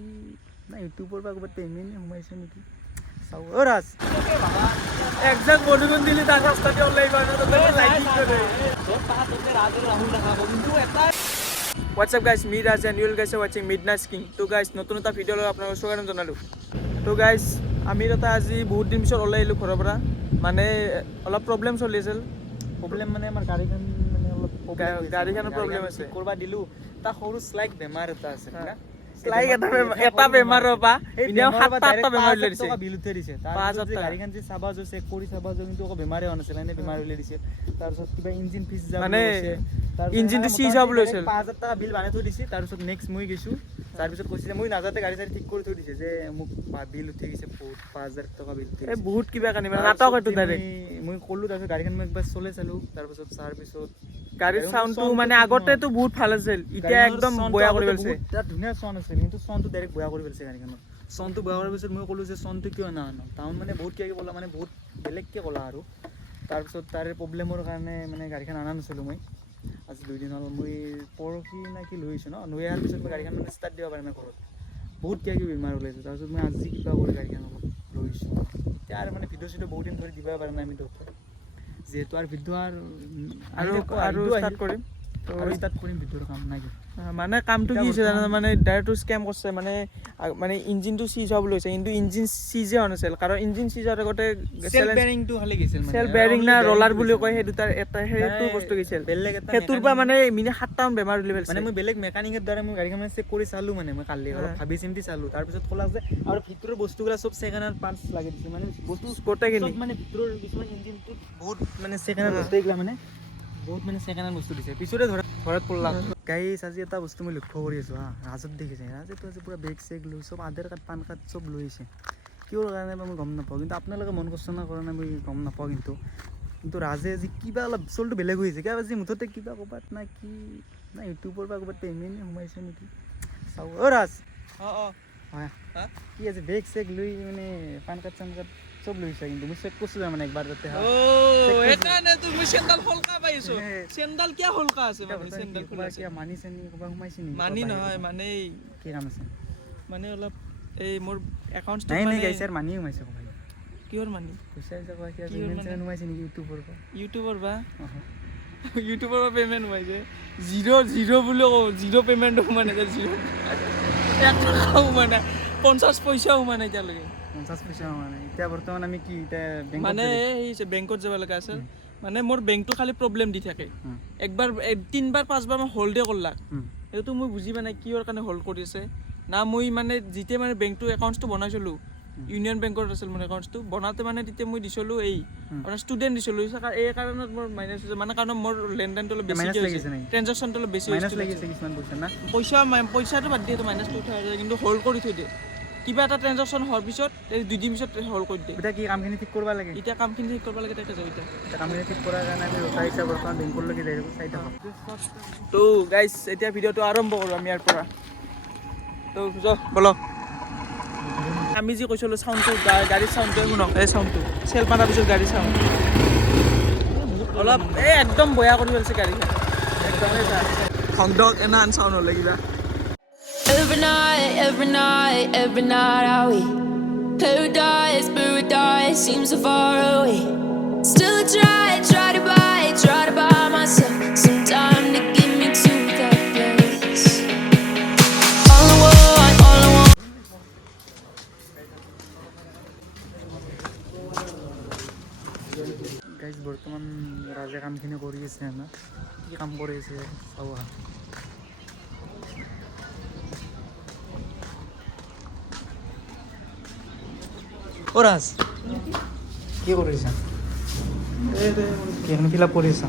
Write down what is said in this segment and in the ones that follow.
কি না ইউটিউবৰ পৰা ক'ৰবাত পেমেণ্ট সোমাইছে নেকি চাওঁ অ' ৰাজ একজাক্ট বৰষুণ দিলে তাৰ ৰাস্তাতে ওলাই what's up guys me Raj and you'll guys ৱাচিং মিডনাইট কিং তো গাইজ নতুন এটা ভিডিঅ' লৈ আপোনালোকক স্বাগতম জনালোঁ তো গাইজ আমি তাতে আজি বহুত দিন পিছত ওলাই আহিলোঁ ঘৰৰ পৰা মানে অলপ প্ৰব্লেম চলি আছিল প্ৰব্লেম মানে আমাৰ গাড়ীখন মানে অলপ গাড়ীখনৰ প্ৰব্লেম আছে কৰবা দিলোঁ তাৰ সৰু শ্লাইক বেমাৰ এটা আছে না শ্লাইক এটা বেমাৰৰ পৰা মিনিমাম 7-8টা বেমাৰ উলিয়াই দিছে বিল উঠাই দিছে তাৰপিছত গাড়ীখন যে চাবা যে চেক কৰি চাবা যে কিন্তু একো বেমাৰে হোৱা নাছিল এনে বেমাৰ উলিয়াই দিছে তাৰপিছত কিবা ইঞ্জিন ফিজ যাব মানে ইঞ্জিনটো চিজ হ'ব লৈছিল 5,000 টকা বিল বানাই থৈ দিছে তাৰপিছত নেক্সট মই গৈছোঁ তাৰপিছত কৈছে যে মই নাযাওঁতে গাড়ী চাড়ী ঠিক কৰি থৈ দিছে যে মোক বিল উঠি গৈছে বহুত 5,000 টকা বিল উঠি বহুত কিবা কানি মানে নাটক এইটো ডাইৰেক্ট মই ক'লোঁ তাৰপিছত গাড়ীখন মই একবাৰ চলাই চালোঁ তাৰপিছত তাৰপিছত গাড়ীৰ চাউণ্ডটো মানে আগতেতো বহুত ভাল আছিল এতিয়া একদম বয়া কৰি পেলাইছে তাত ধুনীয়া চাউণ্ড আছিল কিন্তু চাউণ্ডটো ডাইৰেক্ট বয়া কৰি পেলাইছে গাড়ীখনৰ চাউণ্ডটো বয়া কৰাৰ পিছত মই ক'লোঁ যে চাউণ্ডটো কিয় নানো টাউন মানে বহুত কিবা ক'লা মানে বহুত বেলেগকৈ ক'লা আৰু তাৰপিছত তাৰে প্ৰব্লেমৰ কাৰণে মানে গাড়ীখন অনা নাছিলোঁ মই আজি 2 দিন হ'ল মই পৰহি না কি লৈ আহিছোঁ লৈ অহাৰ পিছত মই গাড়ীখন মানে ষ্টাৰ্ট দিব পাৰিম নাই ঘৰত বহুত কিবা কিবি বেমাৰ ওলাইছোঁ তাৰপিছত মই আজি কিবা কৰি গাড়ীখন অলপ লৈ আহিছোঁ এতিয়া আৰু মানে ভিডিঅ' চিডিঅ' বহুত দিন ধৰি দিবই পৰা নাই আমি ডক্টৰ যেহেতু আৰু ভিডিঅ' আৰু ষ্টাৰ্ট কৰিম আৰু ষ্টাৰ্ট কৰিম ভিডিঅ'ৰ কাম নাই মানে কামটো কি হৈছে জানা মানে ডাইৰেক্ট স্কেম কৰিছে মানে ইঞ্জিনটো চিজ হ'ব লৈছে কিন্তু ইঞ্জিন চিজে হোৱা নাছিল কাৰণ ইঞ্জিন চিজ হোৱাৰ আগতে চেল বেয়াৰিংটো খালি গৈছিল চেল বেয়াৰিং না ৰলাৰ বুলি কয় সেই দুটাৰ এটা সেইটো বস্তু গৈছিল সেইটোৰ পৰা মানে মিনি 7টামান বেমাৰ উলিয়াই পেলাইছে মানে মই বেলেগ মেকানিকৰ দ্বাৰা মই গাড়ীখন চেক কৰি চালোঁ মানে মই কালি অলপ ভাবি চিন্তি চালোঁ তাৰপিছত ক'লা যে আৰু ভিতৰৰ বস্তুবিলাক চব ছেকেণ্ড হেণ্ড পাৰ্টছ লাগি দিছে মানে বস্তু গোটেইখিনি মানে ভিতৰৰ কিছুমান ইঞ্জিনটোত বহুত মানে ছেকেণ্ড হেণ্ড বস্তু এইগিলা মানে বহুত মানে ছেকেণ্ড হেণ্ড বস্তু দিছে পিছতে ঘৰত পৰলাম গাইছ আজি এটা বস্তু মই লক্ষ্য কৰি আছোঁ ৰাজত দেখিছে ৰাজেতো আজি পুৰা বেগ চেগ লৈ চব আধাৰ কাৰ্ড পান কাৰ্ড চব লৈ আহিছে কিহৰ কাৰণে বা মই গম নাপাওঁ কিন্তু আপোনালোকে মন কষ্ট কৰা নাই মই গম নাপাওঁ কিন্তু ৰাজে আজি কিবা অলপ চলটো বেলেগ হৈ আহিছে কিবা আজি মুঠতে কিবা ক'ৰবাত না কি না ইউটিউবৰ পৰা ক'ৰবাত পেমেণ্ট সোমাইছে নেকি চাওঁ অ' ৰাজ হয় কি আজি বেগ চেগ লৈ মানে পান কাৰ্ড চান কাৰ্ড চব লৈছে কিন্তু মই চেক কৰিছোঁ মানে একবাৰ তাতে সেইকাৰণে তুমি চেণ্ডাল হলকা পাইছো চেণ্ডাল কিয় হলকা আছে মানে চেণ্ডাল কিবা মানিছে নেকি ক'ৰবাত সোমাইছে নেকি মানি নহয় মানে কি কাম আছে মানে অলপ এই মোৰ একাউণ্টটো নাই গাইছে আৰু মানি সোমাইছে ক'ৰবাত কিহৰ মানি পইচা কিবা পেমেণ্ট সোমাইছে নেকি ইউটিউবৰ পৰা পেমেণ্ট সোমাইছে জিৰ' বুলি কওঁ জিৰ' পেমেণ্ট সোমাই নাই জিৰ' 1 টকাও সোমাই নাই 50 পইচাও সোমাই নাই এতিয়ালৈকে 50 পইচা সোমাই নাই এতিয়া বৰ্তমান আমি কি এতিয়া মানে এই বেংকত যাব লগা আছে মানে মোৰ বেংকটো খালি প্ৰব্লেম দি থাকে একবাৰ 3বাৰ 5বাৰ মই হোল্ডে কৰলাক সেইটো মই বুজি পোৱা নাই কিহৰ কাৰণে হোল্ড কৰি আছে না মই মানে যেতিয়া মানে বেংকটো একাউণ্টটো বনাইছিলোঁ ইউনিয়ন বেংকত আছিল মোৰ একাউণ্টটো বনাওঁতে মানে তেতিয়া মই দিছিলোঁ এই আপোনাৰ ষ্টুডেণ্ট দিছিলোঁ এই কাৰণত মোৰ মাইনাছ হৈছে মানে কাৰণ মোৰ লেনদেনটো অলপ বেছি হৈছে ট্ৰেঞ্জেকশ্যনটো অলপ বেছি পইচাটো বাদ দিয়ে মাইনাছটো উঠাই যায় কিন্তু হোল্ড কৰি থৈ দিয়ে কিবা এটা ট্ৰেঞ্জেকশ্যন হোৱাৰ পিছত 2 দিন পিছত হোল্ড কৰি দিয়ে এতিয়া কি কামখিনি ঠিক কৰিব লাগে এতিয়া কামখিনি ঠিক কৰিব লাগে তাকে যাওঁ এতিয়া কামখিনি ঠিক কৰাৰ কাৰণে আমি ৰখাই হিচাপ বৰ্তমান বেংকলৈকে যাই থাকোঁ চাই থাকোঁ তো গাইজ এতিয়া ভিডিঅ'টো আৰম্ভ কৰোঁ আমি ইয়াৰ পৰা তো যাওঁ বলক আমি যি কৈছিলোঁ চাউণ্ডটো গাড়ীৰ চাউণ্ডটো শুনক এই চাউণ্ডটো চেল পাৰাৰ পিছত গাড়ীৰ চাউণ্ড অলপ এই একদম বয়া কৰি পেলাইছে গাড়ীখন একদমেই খংডক এনাহান চাউণ্ড হ'লে কিবা Every night are we paradise seems so far away. Still I try to buy myself some time to get me to that place. All I want. Guys বৰ্তমান ৰাজে কামখিনি কৰি আছে না কি কাম কৰি আছে চাওঁ অ' ৰাজ কি কৰিছা কি ফিল আপ কৰি আছা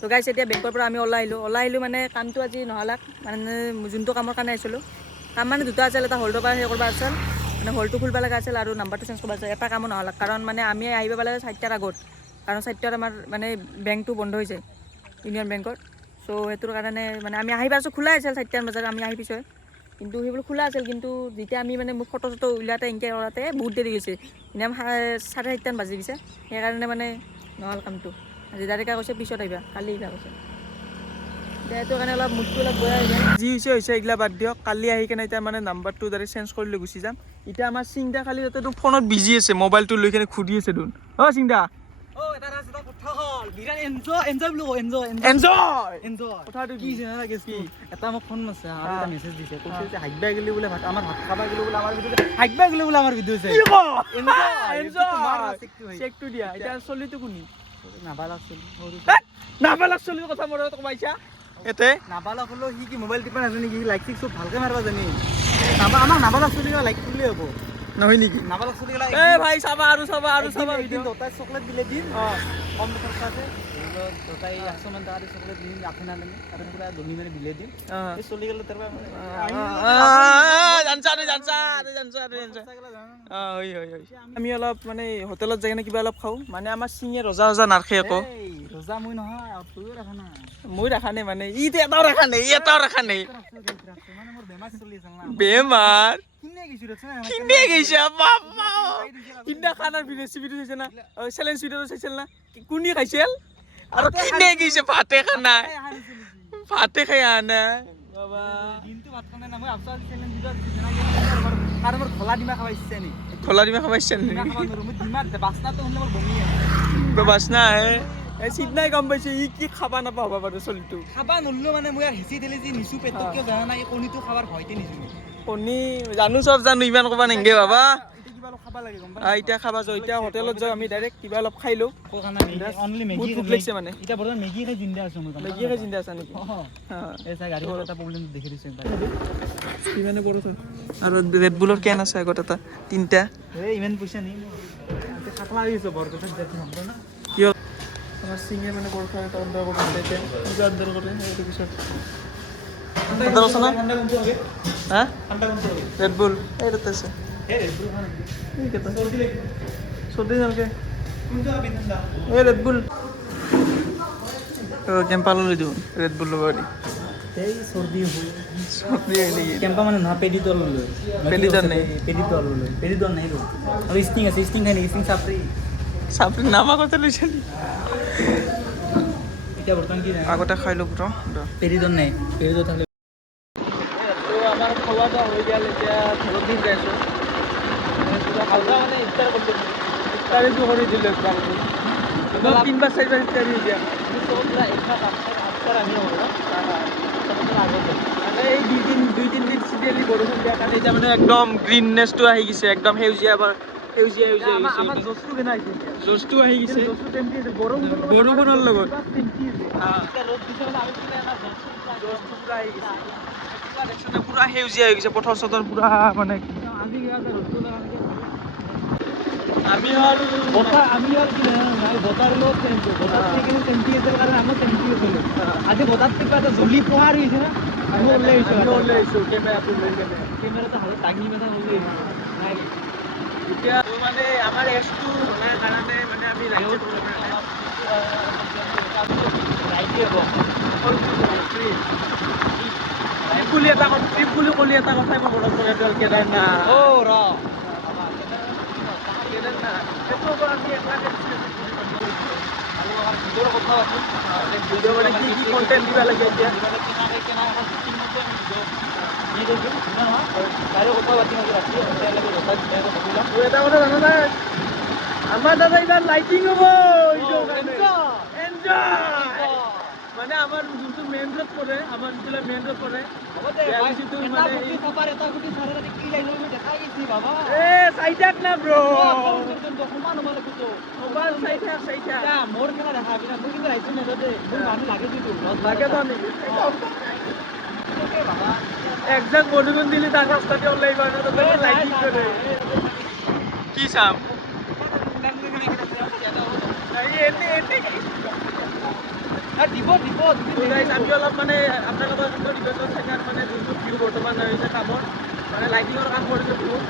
তো গাইছ এতিয়া বেংকৰ পৰা আমি ওলাই আহিলোঁ মানে কামটো আজি নহ'লাক মানে যোনটো কামৰ কাৰণে আহিছিলোঁ কাম মানে দুটা আছিল এটা হোল্ডৰ পৰা সেই কৰিব আছিল মানে হোল্ডটো খুলিব লগা আছিল আৰু নাম্বাৰটো চেঞ্জ কৰিব আছিল এটা কামো নহ'লাক কাৰণ মানে আমি আহিব পালে 4টাৰ আগত কাৰণ 4টাত আমাৰ মানে বেংকটো বন্ধ হৈ যায় ইউনিয়ন বেংকৰ চ' সেইটোৰ কাৰণে মানে আমি আহি পাইছোঁ খোলা আছিল 4টামান বজাত আমি আহি পিছোঁ কিন্তু সেইবোৰ খোলা আছিল কিন্তু যেতিয়া আমি মানে মোক ফটো চটো উলিয়াওঁতে এনেকৈ কৰাতে বহুত দেৰি গৈছে মিনিমাম 4:30 বাজি গৈছে সেইকাৰণে মানে নহ'ল কামটো আজি ডাইৰেক্ট কৈছে পিছত আহিবা কালি আহিবা কৈছে এতিয়া সেইটো কাৰণে অলপ মুডটো অলপ বেয়া হৈ যায় যি হৈছে এইগিলা বাদ দিয়ক কালি আহি কেনে এতিয়া মানে নাম্বাৰটো ডাইৰেক্ট চেঞ্জ কৰি লৈ গুচি যাম এতিয়া আমাৰ চিংদা খালি তাতে ফোনত বিজি আছে মোবাইলটো লৈ কেনে ঘূৰি আছে দেখোন অ' চিংদা এটা মোক ফোন মাৰছে আৰু এটা মেছেজ দিছে কৈছে যে হাইকবা গেলি বোলে ভাত আমাৰ ভাত খাবা গেলি বোলে আমাৰ ভিডিঅ হাইকবা গেলি বোলে আমাৰ ভিডিঅ আছে চেকটো দিয়া এতিয়া চলিটো কোনি নাবালাক চলি নাবালাক চলিৰ কথা মোৰ লগত কমাইছা এতে নাবালাক হলেও সি কি মোবাইল টিপা নাজানে নেকি লাইক চিক চব ভালকে মাৰবা জানি আমাক নাবালাক চলি লাইক কৰিলে হ'ব নহয় নেকি নাবালাক চলি গেলা এ ভাই চাবা আৰু চাবা একদিন দতাই চকলেট দিলে দিন কম খৰচা আছে দতাই 100 মান টাকা দি চকলেট দিন আপনি না লাগে আৰু পুৰা দহি মানে বিলে দিন এই চলি গেল তাৰ আমি অলপ মানে হোটেলত যাই কিনে কিবা অলপ খাওঁ মানে আমাৰ চিঙে ৰজা ৰজা নাৰখে আকৌ ৰজা মই নহয় আৰু তুইও ৰাখা না মই ৰাখা নাই মানে ই এটাও ৰাখা নাই মানে মোৰ বেমাৰ চলি আছে না বেমাৰ কিনে গেছি ৰে কিনে গৈছে বাবা কিনা খানাৰ ৰেচিপিটো চাইছে না চেলেঞ্জ ভিডিঅ'টো চাইছিল না কোনি খাইছিল আৰু কিনে গৈছে ভাতে খানা ভাতে খাই আনা বাবা দিনটো ভাত খানা না মই আপছা চ্যালেঞ্জ ভিডিও দিছে না আৰু মোৰ খোলা ডিমা খাবা ইচ্ছা নি খোলা ডিমা খাবাইছে ডিমা খাবা নৰো মই ডিমা বাসনাটো হলে মোৰ বমি বাসনা আহে চিন্তাই গম পাইছে ই কি খাবা নাপা হ'ব বাৰু চলিটো খাবা নললো মানে মই হেঁচি দিলে যে নিচু পেটত কিয় জানা নাই কণীটো খাবার ভয়তে নিচু কণী জানো চব জানো ইমান ক'বা নেংগে বাবা এতিয়া কিবা অলপ খাবা লাগে গম এতিয়া খাবা যাওঁ এতিয়া হোটেলত যাওঁ আমি ডাইৰেক্ট কিবা অলপ খাই লওঁ খানা অনলি মেগি বহুত ভোক লাগিছে মানে এতিয়া বৰ্তমান মেগি খাই জিন্দা আছো মই মেগী খাই চিন্তা আছা নেকি এই চাই গাড়ী এটা প্ৰব্লেম দেখি দিছে কিমানে বড় আৰু ৰেড বুলৰ কেন আছে আগত এটা তিনিটা এই ইমান পইচা নি খাকলা হৈ আছে বৰকত যাতে হ'ব না কিয় আমাৰ চিঙে মানে বৰখা এটা অৰ্ডাৰ কৰিছে এতিয়া কিবা অৰ্ডাৰ কৰে সেইটো পিছত অৰ্ডাৰ আছে না ঠাণ্ডা কোনটো হবে হা ঠাণ্ডা কোনটো হবে ৰেড বুল এইটাতে আছে হে ৰেড বুল খানা এইকেইটা চৰ্দি লাগিব চৰ্দি নালকে কোনটো হবে ঠাণ্ডা এই ৰেড বুল কেম্পা লৈ দিওঁ ৰেড বুল ল'ব পাৰি এই চৰ্দি হৈ চৰ্দি হৈ নেকি কেম্পা মানে নহয় পেডিটল লৈ পেডিটল নাই। পেডিটল নাই আৰু ষ্টিং আছে ষ্টিং খাই নেকি ষ্টিং চাপৰি চাপৰি নামা কথা লৈছে এতিয়া বৰ্তমান কি আগতে খাই ল'ব ৰ পেডিটল নাই পেডিটল থাকলে তো আমাৰ খোৱা বোৱা হৈ গ'ল এতিয়া ঘৰত দিন যাইছোঁ খাওয়া মানে ইফতাৰিটো কৰি দিলোঁ একদম 3-4 ইফতাৰি হৈ যায় মানে এই দুই তিনিদিন চিৰিয়েলি বৰষুণ দিয়াৰ কাৰণে এতিয়া মানে একদম গ্ৰীণনেছটো আহি গৈছে একদম সেউজীয়া সেউজীয়া জোচটো কেনে আহিছে জোচটো আহি গৈছে জোচটো টেম্পি আছে বৰষুণ বৰষুণৰ লগত ৰ'দ দিছে মানে আমি কিনে এটা জোচটো পুৰা আহি গৈছে পুৰা সেউজীয়া হৈ গৈছে পথৰ চথৰ পুৰা মানে আজি কিবা এটা ৰ'দটো লাগে আমি আৰু বতাহ আমি আৰু কি নাই বতাহৰ লগত টেম্পি বতাহ সেইকাৰণে টেম্পি আছে কাৰণে আমাৰ টেম্পি আছে আজি বতাহ কিবা এটা জ্বলি পোৱাৰ হৈছে না আমি ওলাই আহিছোঁ কেমেৰাটো লৈ কেনে কেমেৰাটো হাতত দাঙি মেলা ওলাই নাই এতিয়া মানে আমাৰ এজটো হোৱাৰ কাৰণে মানে আমি ৰাইজত ট্ৰিপুলি এটা কথাই মই মনত পৰে কেদাৰনাথ ৰ সেইটো পৰা আমি ভিডিঅ' মানে কি কণ্টেণ্ট দিব লাগে এতিয়া এটা কথা জানো না আমাৰ দাদা ইমান লাইটিং হ'ব এনজয় মানে আমাৰ যোনটো মেইন ৰোড পৰে আমাৰ যিটো মেইন ৰোড পৰে চাই থাক না ব্ৰ মোৰ খেলা দেখা মই কিন্তু আহিছো নেটতে মোৰ মানুহ লাগে কিন্তু লাগে একজাক বৰষুণ দিলে তাৰ ৰাস্তাতে ওলাই লাইটিং কৰে কি চাম দিব আমি অলপ মানে আপোনালোকৰ যোনটো ৰিভেঞ্জৰ চেকাৰ মানে যোনটো ভিউ বৰ্তমান হৈছে কামৰ মানে লাইটিঙৰ কাম কৰিছে বহুত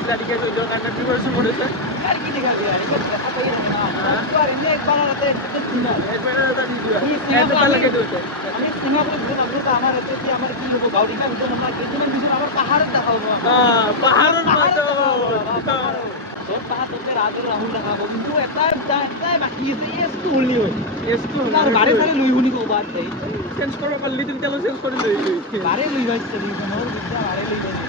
ইত্যাদিকে য'ৰ কাৰণে প্ৰিপাৰেশ্যন কৰিছে তাতে ৰাজু ৰাহুল দেখাব কিন্তু এটাই বাকী আছে এছটো হ'লি হয় এছটো আৰু বাৰে চাৰে লৈ শুনি ক'ৰবাত দেই চেঞ্জ কৰিব পাৰিলি তুমি তেলো চেঞ্জ কৰি লৈ বাৰে লৈ গৈছে লিখনৰ বিদ্যা বাৰে লৈ গৈছে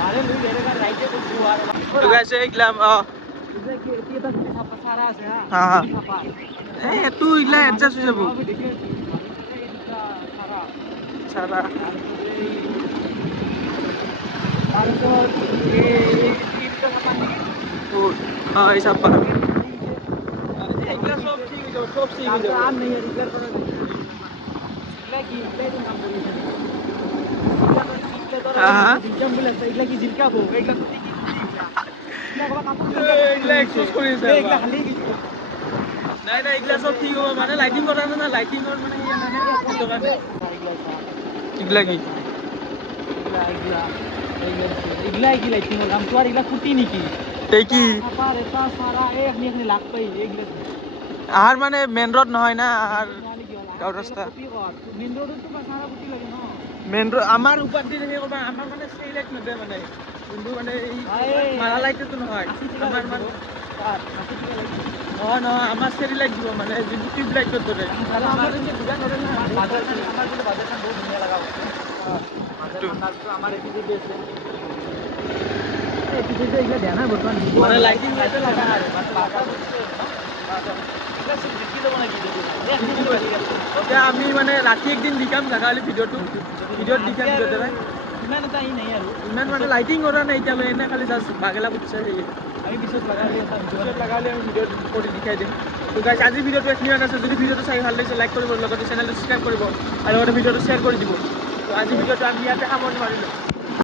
বাৰে লৈ গেলে কাৰ ৰাইটে কৰিছো আৰু তো গাইছ এইগিলাম যে কি এটা ফুটি চাপা সারা আছে হা, হা। চাপা এই এইটো এইগিলা এডজাষ্ট হৈ যাব আমি দেখি সারা চাৰা তাৰপিছত এইটা চাপা নেকি এই চাপা এইগিলা সব ঠিক হৈ যাব সব ঠিক হৈ যাব আর নেই রিপেয়ার করা এগুলা কি এগুলাই নাম বলিছে হ্যাঁ। এগুলা কি জিলকা বো এগুলা তো কি এইগিলা এক্সপ'জ কৰি আছে এগুলা খালি কিছু নাই নাই এইগিলা সব ঠিক হ'ব মানে লাইটিং কৰা না লাইটিঙৰ মানে সেই মানে সেইটো কাৰণে এইগিলা কি এগুলাই কি লাইটিং নাম তোৰ এগুলা ফুটি নেকি এই কি চাপা ৰেপা সাৰা এই আপনি লাগ পাই এগুলা আহাৰ মানে মেইন ৰোড নহয় না আহাৰ গাঁও ৰাস্তা মেইন ৰোডত তো সাৰা ফুটি লাগে ন মেইন ৰোড আমাৰ ওপৰত দি সেই কৰবা আমাৰ মানে সেই লাইট নেদে মানে যোনটো মানে এই মাৰা লাইটটো নহয় আমাৰ মানে নহয় নহয় আমাৰ চেৰি লাইট দিব মানে যোনটো টিউব লাইটত ধৰে আমাৰ যে বুজা ধৰে না বাজাৰখন আমাৰ কিন্তু বাজাৰখন বহুত ধুনীয়া লাগা আমাৰ এটি যে আছে এটি যে এইগলা দেনা বৰ্তমান মানে লাইটিং লাইটে লাগা আৰু এতিয়া আমি মানে ৰাতি একদিন দিকাম জাগা হ'লে ভিডিঅ'ত দিকাম ভিডিঅ'ত ইমান এটা ই নাই আৰু ইমান মানে লাইটিং কৰা নাই এতিয়ালৈ এনে খালি জাষ্ট বাগেলা বুটছে সেই আমি পিছত লগালে এটা ভিডিঅ'ত লগালে আমি ভিডিঅ'ত কৰি দেখাই দিম তো গাইছ আজি ভিডিঅ'টো এইখিনি আছে যদি ভিডিঅ'টো চাই ভাল লাগিছে লাইক কৰিব লগতে চেনেলটো ছাবস্ক্ৰাইব কৰিব আৰু লগতে ভিডিঅ'টো শ্বেয়াৰ কৰি দিব তো আজি ভিডিঅ'টো আমি ইয়াতে সামৰণি মাৰিলোঁ